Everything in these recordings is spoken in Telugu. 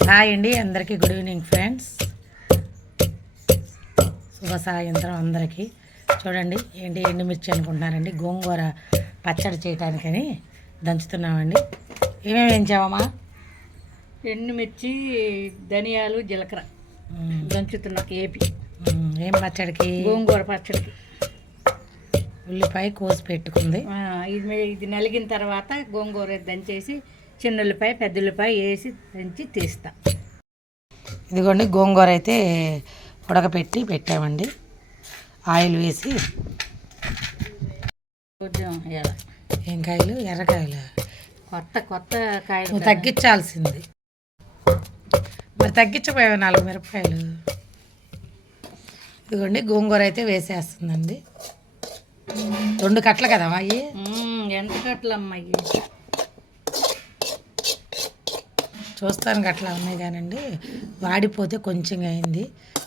హాయ్ అండి, అందరికీ గుడ్ ఈవినింగ్ ఫ్రెండ్స్. శుభ సాయంత్రం అందరికీ. చూడండి ఏంటి ఎండుమిర్చి అనుకుంటున్నారండి, గోంగూర పచ్చడి చేయడానికని దంచుతున్నామండి. ఏమేమి వేయించావమ్మా? ఎండుమిర్చి, ధనియాలు, జీలకర్ర దంచుతున్నా. ఏపి ఏం పచ్చడికి? గోంగూర పచ్చడికి. ఉల్లిపాయ కోసి పెట్టుకుంది. ఇది నలిగిన తర్వాత గోంగూర దంచేసి చిన్నుల్లిపాయ పెద్దల్లిపాయ వేసి దంచి తీస్తా. ఇదిగోండి గోంగూర అయితే ఉడకపెట్టి పెట్టామండి. ఆయిల్ వేసి కొంచెం ఏం కాయలు? ఎర్రకాయలు. కొత్త కాయలు తగ్గించాల్సింది. మరి తగ్గించపోయావు 4 మిరపకాయలు. ఇదిగోండి గోంగూర అయితే వేసేస్తుందండి. 2 కట్టలు కదా అమ్మాయి? ఎంత కట్టలు అమ్మాయి? చూస్తానికి అట్లా ఉన్నాయి కానండి, వాడిపోతే కొంచెం అయింది.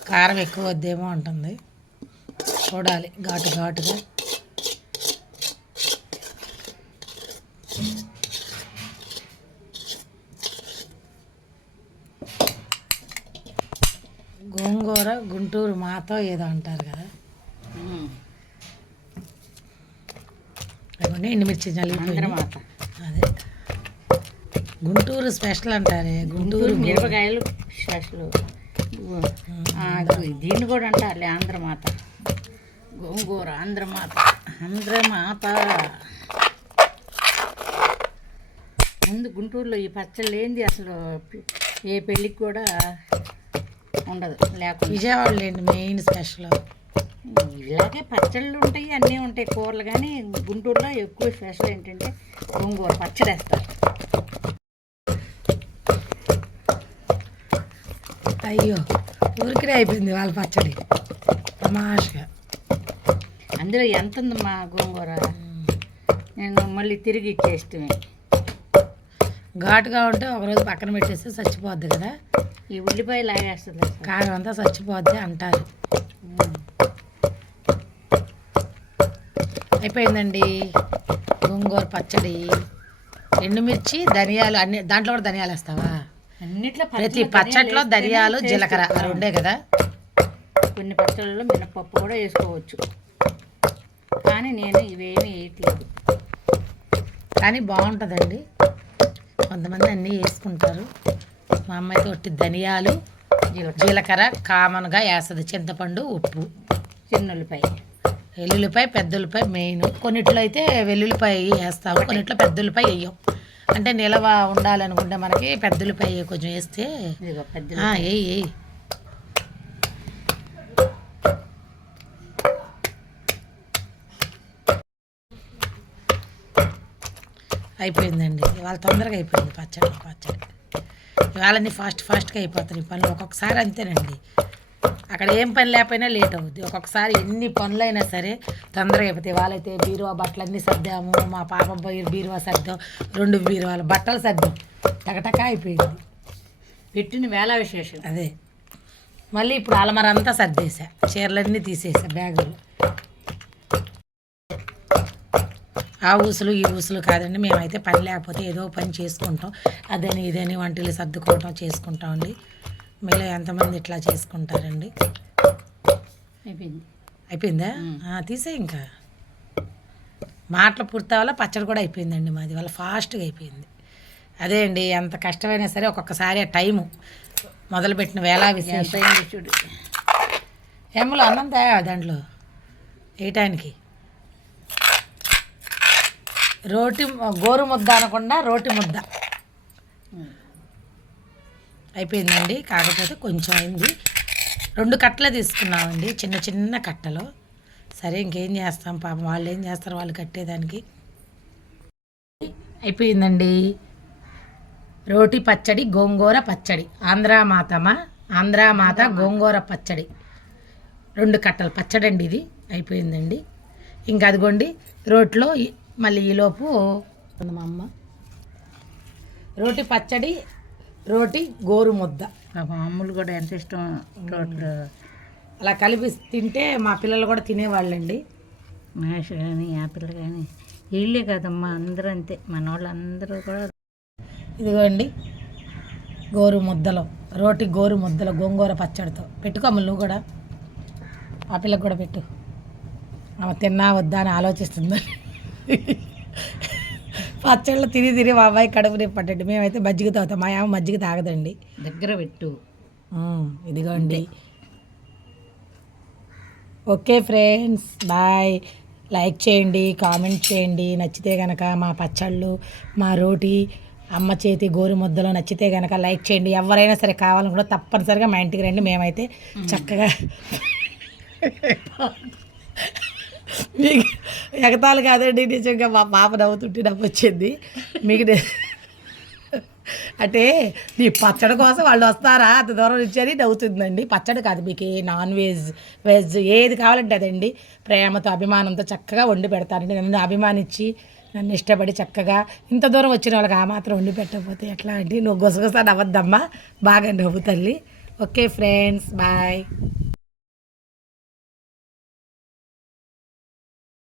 కారం ఎక్కువ వద్దేమో అంటుంది. చూడాలి ఘాటుగా. గోంగూర గుంటూరు మాతో ఏదో అంటారు కదా. అదే ఎండుమిర్చి నలిగిపోయింది. అదే గుంటూరు స్పెషల్ అంటారే. గుంటూరు మిరపకాయలు స్పెషల్. దీన్ని కూడా అంటారు ఆంధ్రమాత. గోంగూర ఆంధ్రమాత. ముందు గుంటూరులో ఈ పచ్చళ్ళు ఏంది అసలు ఏ పెళ్ళికి కూడా ఉండదు లేకపోతే. విజయవాడలో ఏంటి మెయిన్ స్పెషల్? ఇలాగే పచ్చళ్ళు ఉంటాయి, అన్నీ ఉంటాయి కూరలు. కానీ గుంటూరులో ఎక్కువ స్పెషల్ ఏంటంటే గోంగూర పచ్చడి వేస్తారు. అయ్యో ఊరికినే అయిపోయింది వాళ్ళ పచ్చడి తమాషగా. అందులో ఎంత ఉంది మా గోంగూర? నేను మళ్ళీ తిరిగి ఇచ్చేస్తే ఘాటుగా ఉంటే ఒకరోజు పక్కన పెట్టేస్తే చచ్చిపోద్ది కదా. ఈ ఉల్లిపాయ లాగేస్తుంది, కారం అంతా చచ్చిపోద్ది అంటారు. అయిపోయిందండి గోంగూర పచ్చడి. ఎండుమిర్చి, ధనియాలు అన్ని దాంట్లో కూడా ధనియాలు వేస్తావా? అన్నిట్లో ప్రతి పచ్చట్లో ధనియాలు, జీలకర్ర ఉండే కదా. కొన్ని పచ్చళ్ళలో మినపప్పు కూడా వేసుకోవచ్చు, కానీ నేను ఇవేమీ వేయట్లేదు. కానీ బాగుంటుందండి. కొంతమంది అన్నీ వేసుకుంటారు. మా అమ్మ అయితే ఒట్టి ధనియాలు, జీలకర్ర కామన్గా వేస్తుంది. చింతపండు, ఉప్పు, చిన్నుల్లిపాయ, వెల్లుల్లిపాయ, పెద్దల్లిపాయ మెయిన్. కొన్నిట్లో అయితే వెల్లుల్లిపాయ వేస్తాము, కొన్నిట్లో పెద్దల్లిపాయ వేయం. అంటే నిలవ ఉండాలనుకుంటే మనకి పెద్దల్లిపాయ కొంచెం వేస్తే వేయి. అయిపోయిందండి ఇవాళ తొందరగా అయిపోయింది పచ్చడి. ఇవాళ ఫాస్ట్గా అయిపోతాయి పనులు. ఒక్కొక్కసారి అంతేనండి, అక్కడ ఏం పని లేకపోయినా లేట్ అవుద్ది. ఒక్కొక్కసారి ఎన్ని పనులైనా సరే తొందరగా అయిపోతాయి. వాళ్ళైతే బీరువా బట్టలన్నీ సర్దాము, మా పాప బీరువా సర్దాం, 2 బీరువాల బట్టలు సర్దాం, టకటకా అయిపోయింది. పెట్టిన వేళ విశేషం అదే. మళ్ళీ ఇప్పుడు అలమర అంతా సర్దేసా, చీరలన్నీ తీసేసా బ్యాగులు. ఆ ఊసులు ఈ ఊసులు కాదండి, మేమైతే పని లేకపోతే ఏదో పని చేసుకుంటాం. అదని ఇదని వంటలు సర్దుకోవటం చేసుకుంటామండి. మీలో ఎంతమంది ఇట్లా చేసుకుంటారండి? అయిపోయిందా? తీసే ఇంకా మాటలు పూర్తవల్ల పచ్చడి కూడా అయిపోయిందండి మాది. వాళ్ళ ఫాస్ట్గా అయిపోయింది. అదే అండి, ఎంత కష్టమైనా సరే ఒక్కొక్కసారి ఆ టైము మొదలుపెట్టిన వేళ విశేషం. చూడు ఏమలో అన్నం దాంట్లో వేయటానికి గోరు ముద్ద అనకుండా రోటి ముద్ద అయిపోయిందండి. కాకపోతే కొంచెం అయింది. 2 కట్టలే తీసుకున్నామండి, చిన్న కట్టలు. సరే ఇంకేం చేస్తాం, పాపం వాళ్ళు ఏం చేస్తారు వాళ్ళు కట్టేదానికి. అయిపోయిందండి రోటి పచ్చడి, గోంగూర పచ్చడి. ఆంధ్రామాత గోంగూర పచ్చడి 2 కట్టలు పచ్చడి అండి ఇది. అయిపోయిందండి. ఇంకా అదిగోండి రోట్లో మళ్ళీ ఈలోపు మా అమ్మ రోటి పచ్చడి, రోటి గోరు ముద్ద. మా అమ్ములు కూడా ఎంత ఇష్టం రోడ్లు అలా కలిపి తింటే మా పిల్లలు కూడా తినేవాళ్ళండి. మహేష్ కానీ యాపిల్ కానీ వీళ్ళే కదమ్మా, అందరూ అంతే, మన వాళ్ళు అందరూ కూడా. ఇదిగోండి గోరు ముద్దలు, రోటి గోరు ముద్దలు గోంగూర పచ్చడితో పెట్టుకోమ్మ నువ్వు కూడా. ఆ పిల్లకి కూడా పెట్టు. ఆమె తిన్నా వద్దా అని ఆలోచిస్తుంది. పచ్చళ్ళు తిని తిని మా అమ్మాయి కడుపు నిప్పట్టండి. మేమైతే మజ్జిగ తాగుతాం, మా అమ్మ మజ్జిగ తాగదండి. దగ్గర పెట్టు. ఇదిగోండి. Okay friends, bye. లైక్ చేయండి, కామెంట్ చేయండి. నచ్చితే కనుక మా పచ్చళ్ళు, మా రోటి, అమ్మ చేతి గోరు ముద్దలు నచ్చితే కనుక లైక్ చేయండి. ఎవరైనా సరే కావాలనుకుంటే తప్పనిసరిగా మా ఇంటికి రండి. మేమైతే చక్కగా మీకు ఎగతాలు కాదండి, నిజంగా మా పాప నవ్వుతుంటే నవ్వు వచ్చింది. మీకు అంటే నీ పచ్చడి కోసం వాళ్ళు వస్తారా అంత దూరం నుంచి అని నవ్వుతుందండి. పచ్చడి కాదు, మీకు నాన్ వెజ్, వెజ్ ఏది కావాలంటే అదండి. ప్రేమతో అభిమానంతో చక్కగా వండి పెడతానండి. నన్ను అభిమానించి నన్ను ఇష్టపడి చక్కగా ఇంత దూరం వచ్చిన వాళ్ళకి ఆ మాత్రం వండి పెట్టకపోతే ఎట్లా అండి? నువ్వు గుసగుస నవ్వద్దమ్మా, బాగా నవ్వు తల్లి. Okay friends, bye.